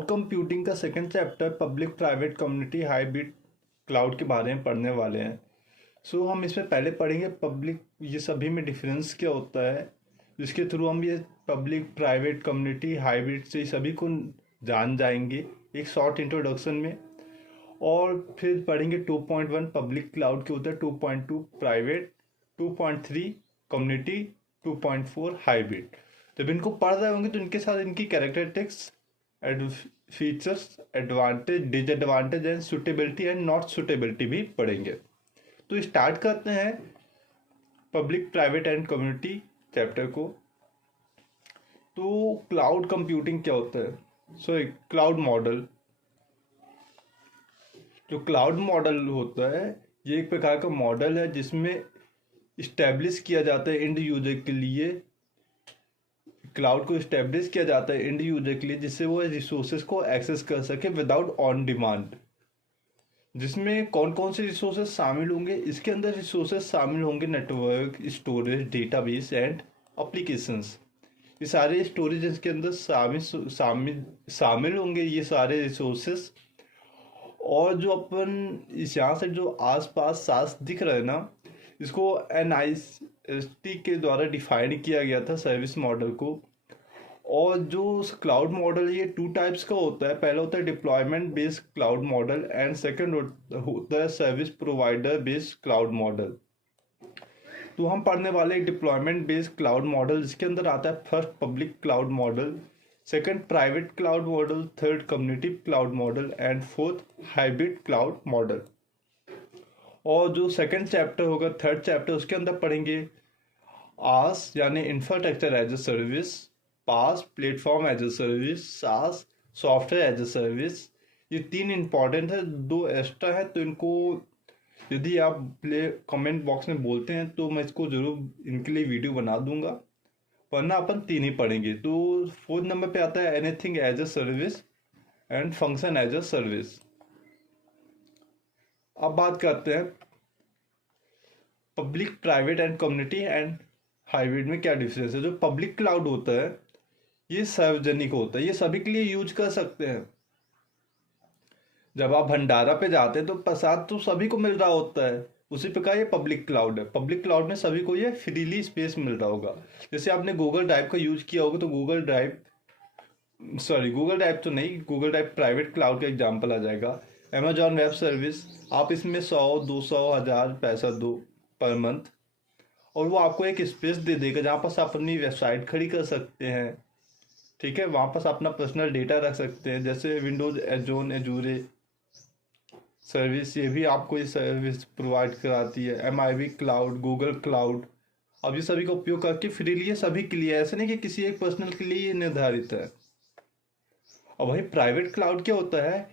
Cloud computing का second chapter public private community hybrid cloud के बारे में पढ़ने वाले हैं। हम इसमें पहले पढ़ेंगे पब्लिक, ये सभी में डिफरेंस क्या होता है, जिसके थ्रू हम ये पब्लिक प्राइवेट कम्युनिटी हाइब्रिड से सभी को जान जाएंगे एक शॉर्ट इंट्रोडक्शन में। और फिर पढ़ेंगे 2.1 पब्लिक क्लाउड के होता है, 2.2 प्राइवेट, 2.3 कम्युनिटी, 2.4 हाइब्रिड। जब इनको पढ़ रहे होंगे तो इनके साथ इनकी characteristics, features, advantage, disadvantage and suitability and not suitability भी पढ़ेंगे। तो स्टार्ट करते हैं public private and community chapter को। तो क्लाउड कंप्यूटिंग क्या होता है? क्लाउड मॉडल, जो क्लाउड मॉडल होता है ये एक प्रकार का मॉडल है जिसमें इस्टेब्लिश किया जाता है एंड यूजर के लिए, क्लाउड को इस्टेब्लिश किया जाता है एंड यूजर के लिए, जिससे वो रिसोर्सेज को एक्सेस कर सके विदाउट ऑन डिमांड। जिसमें कौन कौन से रिसोर्सेज शामिल होंगे? इसके अंदर रिसोर्सेज शामिल होंगे network, storage, database and applications. ये सारे स्टोरेज इसके अंदर शामिल होंगे, ये सारे रिसोर्सेज। और जो अपन इस यहाँ से जो आसपास सास दिख रहा है ना, इसको NIST के द्वारा डिफाइन किया गया था सर्विस मॉडल को। और जो क्लाउड मॉडल ये 2 टाइप्स का होता है। पहला होता है deployment based cloud model and second होता है service provider based cloud model. तो हम पढ़ने वाले डिप्लॉयमेंट बेस्ड क्लाउड मॉडल, जिसके अंदर आता है first public cloud model, second private cloud model, third community cloud model and fourth hybrid cloud model. और जो सेकंड चैप्टर होगा, थर्ड चैप्टर, उसके अंदर पढ़ेंगे आस यानी infrastructure as a service, PaaS platform as a service, SaaS software as a service. ये 3 important है, 2 extra है, तो इनको यदि आप कमेंट बॉक्स में बोलते हैं तो मैं इसको जरूर इनके लिए वीडियो बना दूंगा, वरना अपन 3 ही पढ़ेंगे। तो 4th नंबर पे आता है anything as a service and function as a service. अब बात करते हैं public private and community and hybrid में क्या डिफरेंस है। जो पब्लिक क्लाउड होता है ये सार्वजनिक होता है, ये सभी के लिए यूज कर सकते हैं। जब आप भंडारा पे जाते हैं तो प्रसाद तो सभी को मिल रहा होता है, उसी प्रकार ये पब्लिक क्लाउड है। पब्लिक क्लाउड में सभी को ये फ्रीली स्पेस मिल रहा होगा। जैसे आपने गूगल ड्राइव का यूज किया होगा तो गूगल ड्राइव तो नहीं, गूगल ड्राइव प्राइवेट क्लाउड का एग्जाम्पल आ जाएगा। अमेजॉन वेब सर्विस, आप इसमें 100, 200, 1000 पैसा दो पर मंथ और वो आपको एक स्पेस दे देगा जहाँ पर आप अपनी वेबसाइट खड़ी कर सकते हैं। ठीक है, वहाँ पर अपना पर्सनल डेटा रख सकते हैं। जैसे विंडोज एजूरे सर्विस, ये भी आपको ये सर्विस प्रोवाइड कराती है। MIB क्लाउड, गूगल क्लाउड, अब ये सभी का उपयोग करके फ्रीली ये सभी के लिए, ऐसा नहीं कि किसी एक पर्सनल के लिए ये निर्धारित है। और वही प्राइवेट क्लाउड क्या होता है,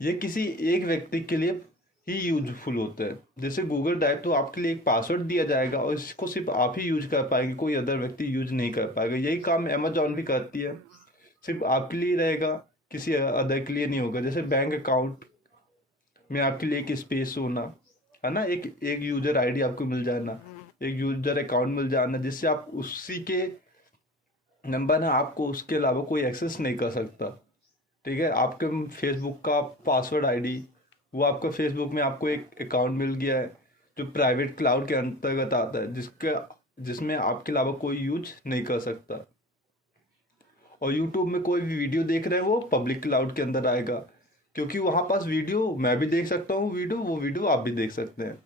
ये किसी एक व्यक्ति के लिए ही यूजफुल होता है। जैसे गूगल ड्राइव तो आपके लिए एक पासवर्ड दिया जाएगा और इसको सिर्फ आप ही यूज कर पाएंगे, कोई अदर व्यक्ति यूज नहीं कर पाएगा। यही काम अमेजॉन भी करती है, सिर्फ आपके लिए रहेगा, किसी अदर के लिए नहीं होगा। जैसे बैंक अकाउंट में आपके लिए एक स्पेस होना है ना, एक यूजर आईडी आपको मिल जाना, एक यूजर अकाउंट मिल जाना, जिससे आप उसी के नंबर है, आपको उसके अलावा कोई एक्सेस नहीं कर सकता। ठीक है, आपके फेसबुक का पासवर्ड आईडी, वो आपका फेसबुक में आपको एक अकाउंट मिल गया है जो प्राइवेट क्लाउड के अंतर्गत आता है, जिसमें आपके अलावा कोई यूज नहीं कर सकता। और यूट्यूब में कोई भी वीडियो देख रहे हैं वो पब्लिक क्लाउड के अंदर आएगा, क्योंकि वहाँ पास वीडियो मैं भी देख सकता हूँ, वो वीडियो आप भी देख सकते हैं।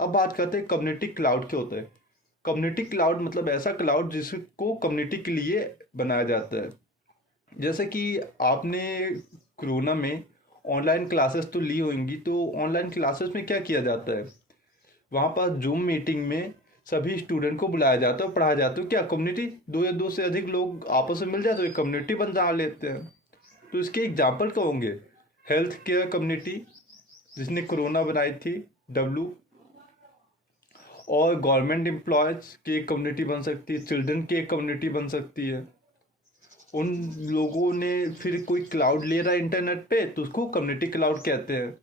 अब बात करते हैं कम्युनिटी क्लाउड क्या होता है। कम्युनिटी क्लाउड मतलब ऐसा क्लाउड जिसको कम्युनिटी के लिए बनाया जाता है। जैसे कि आपने कोरोना में ऑनलाइन क्लासेस तो ली होंगी, तो ऑनलाइन क्लासेस में क्या किया जाता है, वहाँ पर जूम मीटिंग में सभी स्टूडेंट को बुलाया जाता है और पढ़ाया जाता है। क्या कम्युनिटी, 2 या 2 से अधिक लोग आपस में मिल जाए तो एक कम्युनिटी बना लेते हैं। तो इसके एग्जाम्पल क्या होंगे? हेल्थ केयर कम्युनिटी जिसने कोरोना बनाई थी, W। और गवर्नमेंट एम्प्लॉयज की एक कम्युनिटी बन सकती है, चिल्ड्रन की एक कम्युनिटी बन सकती है। उन लोगों ने फिर कोई क्लाउड ले रहा है इंटरनेट पे तो उसको कम्युनिटी क्लाउड कहते हैं।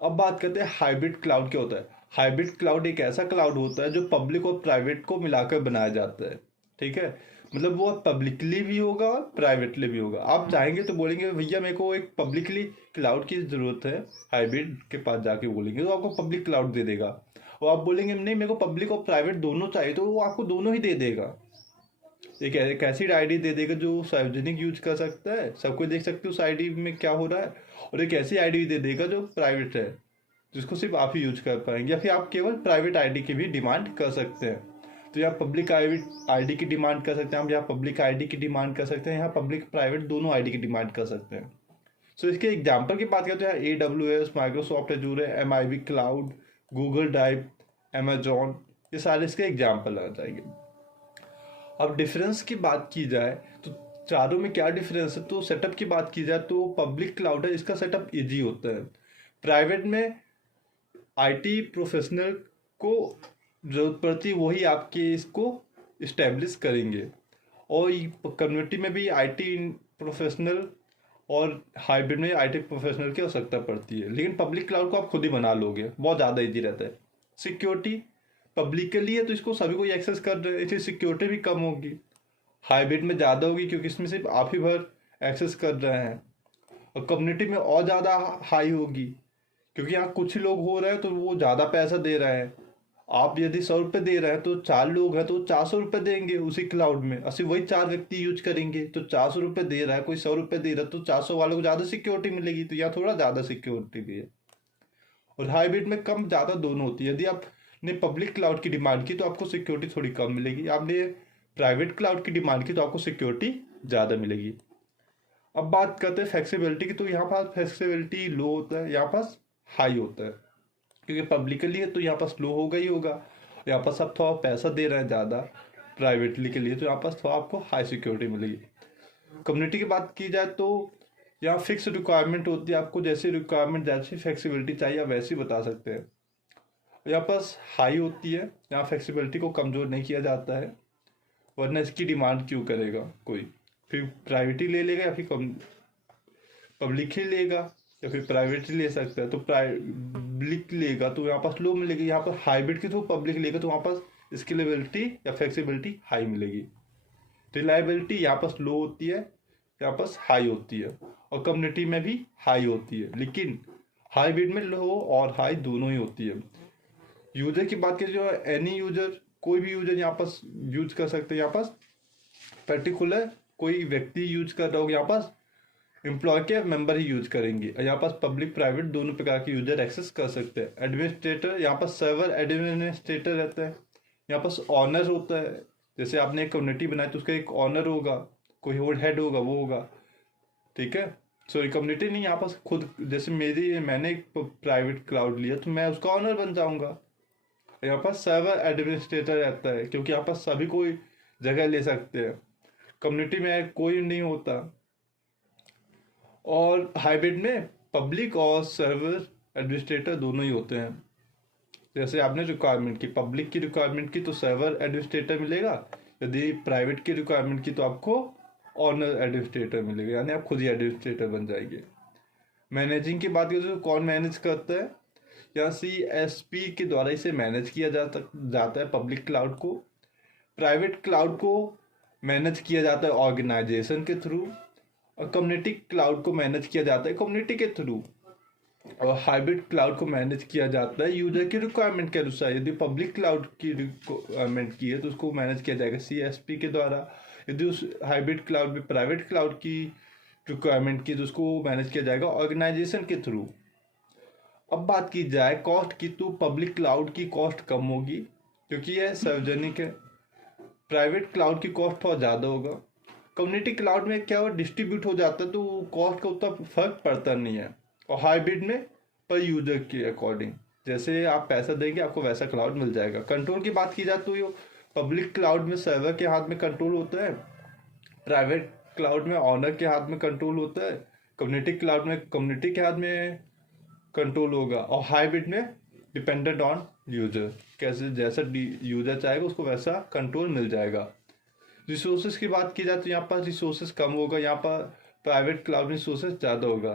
अब बात करते हैं हाइब्रिड क्लाउड क्या होता है। हाइब्रिड क्लाउड एक ऐसा क्लाउड होता है जो पब्लिक और प्राइवेट को मिलाकर बनाया जाता है। ठीक है, मतलब वो पब्लिकली भी होगा और प्राइवेटली भी होगा। आप चाहेंगे तो बोलेंगे भैया मेरे को एक पब्लिकली क्लाउड की ज़रूरत है, हाइब्रिड के पास जाके बोलेंगे तो आपको पब्लिक क्लाउड दे देगा। और आप बोलेंगे नहीं मेरे को पब्लिक और प्राइवेट दोनों चाहिए, तो वो आपको दोनों ही दे देगा। एक ऐसी आईडी दे देगा जो सार्वजनिक यूज कर सकता है, सब कोई देख सकते हो उस आईडी में क्या हो रहा है। और एक ऐसी आईडी दे देगा जो प्राइवेट है, जिसको सिर्फ आप ही यूज कर पाएंगे, या फिर आप केवल प्राइवेट आईडी की भी डिमांड कर सकते हैं। तो यहाँ पब्लिक आईडी की डिमांड कर सकते हैं, हम यहाँ पब्लिक आईडी की डिमांड कर सकते हैं, यहाँ पब्लिक प्राइवेट दोनों आईडी की डिमांड कर सकते हैं। सो इसके एग्जाम्पल की बात करते हैं, AWS, Microsoft Azure, MIB cloud, Google drive, Amazon, ये सारे इसके एग्जाम्पल आ जाएंगे। अब डिफरेंस की बात की जाए तो चारों में क्या डिफरेंस है, तो सेटअप की बात की जाए तो पब्लिक क्लाउड है, इसका सेटअप इजी होता है। प्राइवेट में आईटी प्रोफेशनल को जरूरत पड़ती है, वही आपके इसको इस्टेब्लिश करेंगे। और कम्युनिटी में भी आईटी प्रोफेशनल और हाइब्रिड में आईटी प्रोफेशनल की आवश्यकता पड़ती है। लेकिन पब्लिक क्लाउड को आप खुद ही बना लोगे, बहुत ज़्यादा इजी रहता है। सिक्योरिटी पब्लिक के लिए तो इसको सभी को एक्सेस कर रहे हैं, इसलिए सिक्योरिटी भी कम होगी। हाइब्रिड में ज़्यादा होगी क्योंकि इसमें सिर्फ आप ही भर एक्सेस कर रहे हैं। और कम्युनिटी में और ज़्यादा हाई होगी क्योंकि यहाँ कुछ लोग हो रहे हैं तो वो ज़्यादा पैसा दे रहे हैं। आप यदि 100 रुपये दे रहे हैं तो 4 लोग हैं तो 400 रुपये देंगे उसी क्लाउड में, असि वही 4 व्यक्ति यूज करेंगे। तो 400 रुपये दे रहा है, कोई 100 रुपये दे रहा है, तो 400 वालों को ज़्यादा सिक्योरिटी मिलेगी। तो यहाँ थोड़ा ज़्यादा सिक्योरिटी भी है। और हाइब्रिड में कम ज़्यादा दोनों होती है। यदि आपने पब्लिक क्लाउड की डिमांड की तो आपको सिक्योरिटी थोड़ी कम मिलेगी, आपने प्राइवेट क्लाउड की डिमांड की तो आपको सिक्योरिटी ज़्यादा मिलेगी। अब बात करते हैं फ्लेक्सिबिलिटी की, तो यहाँ पास फ्लेक्सिबिलिटी लो होता है, यहाँ पास हाई होता है। क्योंकि पब्लिकली है तो यहाँ पास लो होगा ही होगा, यहाँ पास आप थोड़ा पैसा दे रहे हैं ज़्यादा प्राइवेटली के लिए, तो यहाँ पास थोड़ा आपको हाई सिक्योरिटी मिलेगी। कम्युनिटी की बात की जाए तो यहाँ फिक्स रिक्वायरमेंट होती है, आपको जैसी रिक्वायरमेंट जैसी फ्लेक्सिबिलिटी चाहिए आप वैसी बता सकते हैं। यहाँ पास हाई होती है, यहाँ फ्लेक्सिबिलिटी को कमज़ोर नहीं किया जाता है, वरना इसकी डिमांड क्यों करेगा कोई। फिर प्राइवेटी ले लेगा या फिर पब्लिक ही लेगा, या फिर प्राइवेट ही ले सकता है। तो पब्लिक लेगा तो यहाँ पास लो मिलेगी, यहाँ पर हाइब्रिड की तो पब्लिक लेगा तो वहाँ पास स्केलेबिलिटी या फ्लेक्सिबिलिटी हाई मिलेगी। रिलायबिलिटी यहाँ पास लो होती है, यहाँ पास हाई होती है। और कम्युनिटी में भी हाई होती है, लेकिन हाइब्रिड में लो और हाई दोनों ही होती है। यूजर की बात करें जो एनी यूजर, कोई भी यूजर यहाँ पास यूज कर सकते हैं। यहाँ पास पर्टिकुलर कोई व्यक्ति यूज कर रहा होगा, यहाँ पास एम्प्लॉय के मेंबर ही यूज करेंगे। यहाँ पास पब्लिक प्राइवेट दोनों प्रकार के यूजर एक्सेस कर सकते हैं। एडमिनिस्ट्रेटर, यहाँ पास सर्वर एडमिनिस्ट्रेटर रहता है, यहाँ पास ऑनर होता है। जैसे आपने एक कम्युनिटी बनाई तो उसका एक ऑनर होगा, कोई हेड होगा, वो होगा, ठीक है। सॉरी कम्युनिटी नहीं, यहाँ पास खुद जैसे मैंने एक प्राइवेट क्लाउड लिया तो मैं उसका ऑनर बन जाऊंगा। यहाँ पास सर्वर एडमिनिस्ट्रेटर रहता है क्योंकि यहाँ पास सभी कोई जगह ले सकते हैं, कम्युनिटी में कोई नहीं होता। और हाइब्रिड में पब्लिक और सर्वर एडमिनिस्ट्रेटर दोनों ही होते हैं। जैसे आपने रिक्वायरमेंट की, पब्लिक की रिक्वायरमेंट की तो सर्वर एडमिनिस्ट्रेटर मिलेगा, यदि प्राइवेट की रिक्वायरमेंट की तो आपको ऑनर एडमिनिस्ट्रेटर मिलेगा, यानी आप खुद ही एडमिनिस्ट्रेटर बन जाएंगे। मैनेजिंग की बात करें तो कौन मैनेज करता है, या CSP के द्वारा इसे मैनेज किया जाता है पब्लिक क्लाउड को। प्राइवेट क्लाउड को मैनेज किया जाता है ऑर्गेनाइजेशन के थ्रू, और कम्युनिटी क्लाउड को मैनेज किया जाता है कम्युनिटी के थ्रू। और हाइब्रिड क्लाउड को मैनेज किया जाता है यूजर की रिक्वायरमेंट के अनुसार। यदि पब्लिक क्लाउड की रिक्वायरमेंट की है तो उसको मैनेज किया जाएगा CSP के द्वारा। यदि उस हाइब्रिड क्लाउड में प्राइवेट क्लाउड की रिक्वायरमेंट की तो उसको मैनेज किया जाएगा ऑर्गेनाइजेशन के थ्रू। अब बात की जाए कॉस्ट की, तो पब्लिक क्लाउड की कॉस्ट कम होगी क्योंकि यह सार्वजनिक है। प्राइवेट क्लाउड की कॉस्ट थोड़ा ज़्यादा होगा। कम्युनिटी क्लाउड में क्या हो, डिस्ट्रीब्यूट हो जाता है तो कॉस्ट का उतना फर्क पड़ता नहीं है। और हाइब्रिड में पर यूजर के अकॉर्डिंग, जैसे आप पैसा देंगे आपको वैसा क्लाउड मिल जाएगा। कंट्रोल की बात की जाए तो ये पब्लिक क्लाउड में सर्वर के हाथ में कंट्रोल होता है, प्राइवेट क्लाउड में ऑनर के हाथ में कंट्रोल होता है, कम्युनिटी क्लाउड में कम्युनिटी के हाथ में कंट्रोल होगा। और हाइब्रिड में डिपेंडेंट ऑन यूजर, कैसे जैसा यूजर चाहेगा उसको वैसा कंट्रोल मिल जाएगा। रिसोर्सेज की बात की जाए तो यहाँ पर रिसोर्सेज कम होगा, यहाँ पर प्राइवेट क्लाउड में रिसोर्सेज ज़्यादा होगा।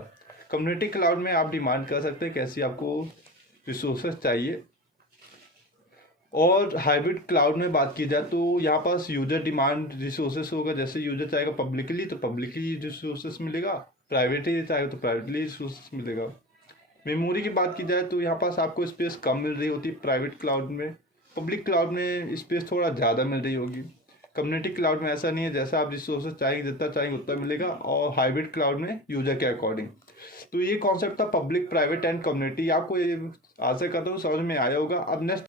कम्युनिटी क्लाउड में आप डिमांड कर सकते हैं कैसी आपको रिसोर्सेज चाहिए। और हाइब्रिड क्लाउड में बात की जाए तो यहाँ पास यूजर डिमांड रिसोर्सेस होगा, जैसे यूजर चाहेगा पब्लिकली तो पब्लिकली रिसोर्सेस मिलेगा, प्राइवेटली चाहेगा तो प्राइवेटली रिसोर्सेस मिलेगा। मेमोरी की बात की जाए तो यहाँ पास आपको स्पेस कम मिल रही होती है प्राइवेट क्लाउड में, पब्लिक क्लाउड में स्पेस थोड़ा ज़्यादा मिल रही होगी। कम्युनिटी क्लाउड में ऐसा नहीं है, जैसा आप रिसोर्सेज चाहेंगे जितना चाहेंगे उतना मिलेगा, और हाइब्रिड क्लाउड में यूजर के अकॉर्डिंग। तो ये कॉन्सेप्ट था पब्लिक प्राइवेट एंड कम्युनिटी, आपको ये आशा करता हूँ समझ में आया होगा। अब नेक्स्ट